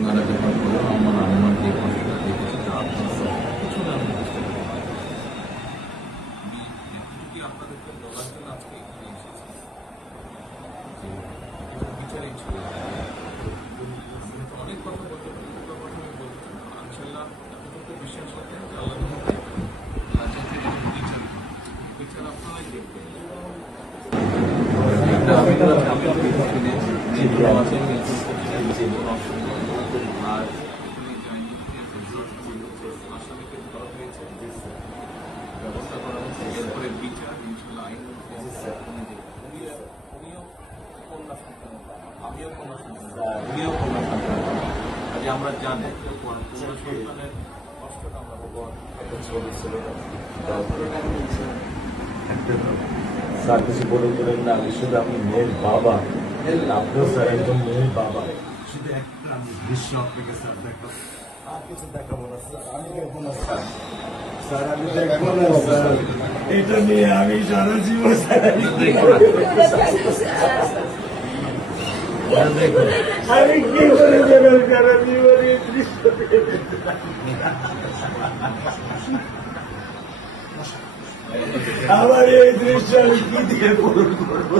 মারা যাওয়ার পরেও আমার আম্মার যে কষ্টটা দেখেছি তা আপনার কিছু না আমি বুঝতে পারি। আমি এতটুকুই আপনাদেরকে বলার জন্য আজকে এখানে এসেছি যে এটার বিচার ইনশাল্লাহ আমি তো অনেক কথা বলতে পারি, দুটো কথা আমি বলছি ইনশাল্লাহ। এতটুকু বিশ্বাস রাখেন যে আল্লাহর মধ্যে যাতে বিচার বিচার আপনারাই দেখবেন। আর আসামিকে ধরা হয়েছে, ব্যবস্থা করা হচ্ছে, এরপরে বিচার ইনশাল্লাহ আইন উনিও কন্যা সন্তান, আমিও কন্যা সন্তান, উনিও কন্যা সন্তান। আজ আমরা জানি কন্যা সন্তানের কষ্টটা আমরা স্যার কিছু বলে বলেন না, আমি শুধু আপনি মেয়ের বাবা, আপনিও স্যার একজন মেয়ের বাবা। শুধু একটা আমি দৃশ্য আপনাকে স্যার দেখাবো, আর কিছু দেখাবো না স্যার, আমি দেখবো না স্যার, স্যার আমি দেখবো না স্যার, এটা নিয়ে আমি সারা জীবন স্যার আমি কি করে দেবেন সারা জীবনে দৃশ্য আমার এই দৃশ্য আমি কি দিয়ে পূরণ করবো?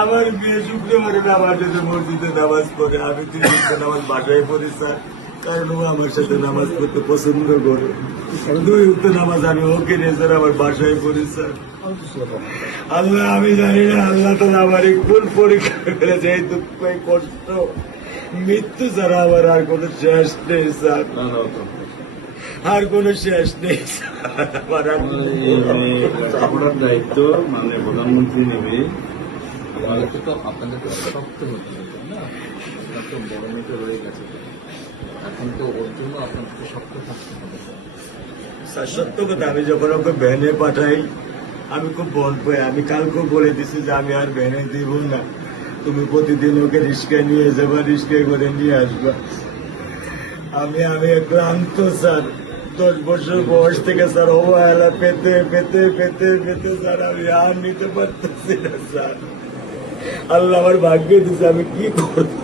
আমার বিয়ে শুক্রবারে নামাজ মসজিদে নামাজ পড়ে, আমি 3 ওয়াক্ত নামাজ বাসায় পড়ি স্যার, কারণ ও আমার সাথে নামাজ পড়তে পছন্দ করে। 2 ওয়াক্ত নামাজ আমি ওকে নিয়ে স্যার আমার বাসায় পড়ি স্যার। আল্লাহ আমি জানি না, আল্লাহ তো আমার কোন পরীক্ষা ফেলেছে, এই দুঃখ এই কষ্ট মৃত্যু ছাড়া আমার আর কোনো শেষ নেই স্যার, আর কোন শেষ নেই। আপনার দায়িত্ব মানে প্রধানমন্ত্রী নেবে, আমাদেরকে তো আপনাদেরকে শক্ত হতে হবে না, আপনার তো বড় মেয়েটা রয়ে গেছে, এখন তো ওর জন্য আপনাদেরকে শক্ত থাকতে হবে। স্যার সত্য কথা, আমি যখন ওকে ভ্যানে পাঠাই আমি খুব বল পাই, আমি কালকেও বলে দিছি যে আমি আর ভ্যানে দিব না, তুমি প্রতিদিন ওকে রিস্কায় নিয়ে যাবা, রিস্কায় করে নিয়ে আসবা। আমি ক্লান্ত স্যার, 10 বছর বয়স থেকে স্যার অবহেলা পেতে পেতে পেতে পেতে স্যার আমি আর নিতে পারতেছি না স্যার। আল্লাহ আমার ভাগ্যে দিচ্ছে, আমি কি করবো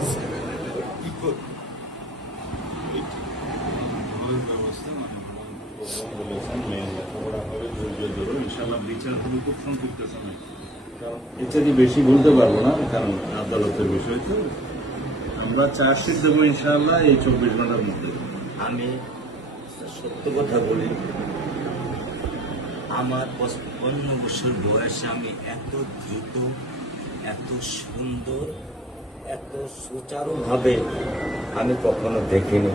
কি করবো? ব্যবস্থা মানে বলেছেন মেয়ের লেখাপড়া হবে, ধৈর্য ধরো, ইনশাল্লাহ বিচার তুমি খুব সংক্ষিপ্ত সময়, কারণ এটারই বেশি বলতে পারবো না, কারণ আদালতের বিষয় তো। আমরা চার্জশিট দেবো ইনশাল্লাহ এই 24 ঘন্টার মধ্যে। আমি সত্য কথা বলি, আমার 55 বছর বয়সে আমি এত দ্রুত, এত সুন্দর, এত সুচারুভাবে আমি কখনো দেখিনি।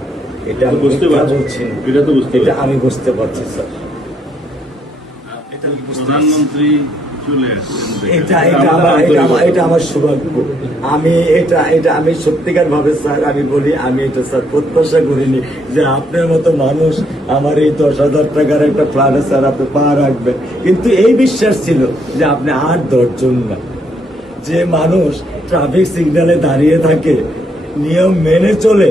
এটা আমি বুঝতে পারছি, এটা তো বুঝতে এটা আমি বুঝতে পারছি স্যার। প্রধানমন্ত্রী চলে আসছেন, এটা আমার সৌভাগ্য। আমি সত্যিকার ভাবে স্যার আমি বলি, আমি এটা স্যার প্রত্যাশা করিনি যে আপনার মতো মানুষ আমার এই 10,000 টাকার একটা প্ল্যানে স্যার আপনি পা রাখবেন, কিন্তু এই বিশ্বাস ছিল যে আপনি আর 10 জন না, যে মানুষ ট্রাফিক সিগন্যালে দাঁড়িয়ে থাকে, নিয়ম মেনে চলে,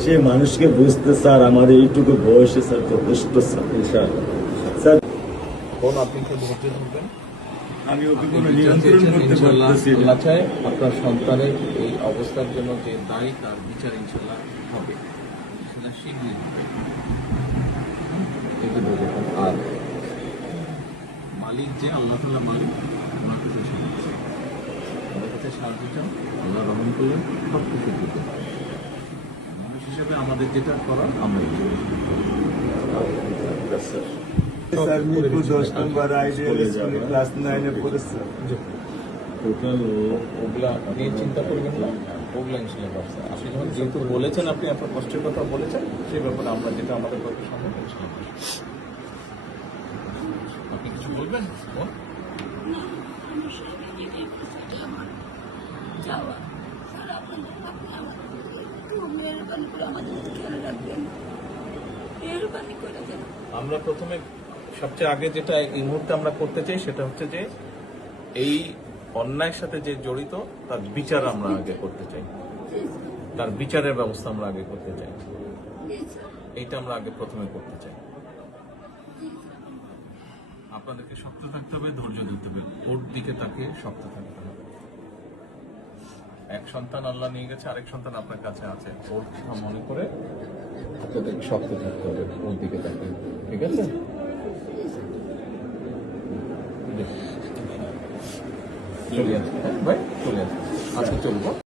সে মানুষকে বুঝতে স্যার আমার এইটুকু বয়সে স্যার যথেষ্ট স্যার। স্যার আপনি একটু ধৈর্য ধরবেন, আমি ওকে কোনো নিয়ন্ত্রণ করতে পারতেছি না। আল্লাহ চায় আপনার সন্তানের এই অবস্থার জন্য যে দায়ী তার বিচার ইনশাল্লাহ হবে, ইনশাল্লাহ শীঘ্রই হবে। আর মালিক যে আল্লাহ তাআলা মালিক, ওনার কাছে সাহায্য চাও, ওনার কাছে সাহায্য চাও, আল্লাহ রহম করলেন সব কিছু দিতে পারে। মানুষ হিসাবে আমাদের যেটা করার আমরা স্যার মিরপুর 10 নম্বর আইডিয়াল স্কুলে ক্লাস 9 এ পড়েছে। টোটাল ওগুলা নিয়ে চিন্তা করবেন না, ওগুলা ইনশাল্লাহ ব্যবস্থা। আপনি যখন যেহেতু বলেছেন, আপনি আপনার কষ্টের কথা বলেছেন, সেই ব্যাপারে আমরা যেটা আমাদের পক্ষে সম্ভব ইনশাল্লাহ। আপনি কিছু বলবেন? আমরা প্রথমে সবচেয়ে আগে যেটা এই মুহূর্তে আমরা করতে চাই সেটা হচ্ছে যে এই অন্যায়ের সাথে যে জড়িত তার বিচার আমরা আগে করতে চাই, তার বিচারের ব্যবস্থা আমরা আগে করতে চাই, এইটা আমরা আগে প্রথমে করতে চাই। আপনাদেরকে শক্ত থাকতে হবে, ধৈর্য ধরতে হবে, ওর দিকে তাকে শক্ত থাকতে হবে। এক সন্তান আল্লাহ নিয়ে গেছে, আরেক সন্তান আপনার কাছে আছে, ওর কথা মনে করে তোদের শক্ত থাকতে হবে, ওর দিকে তাকিয়ে, ঠিক আছে? চলে আসবে, হ্যাঁ ভাই, চলে আসবে, আজকে চলবো।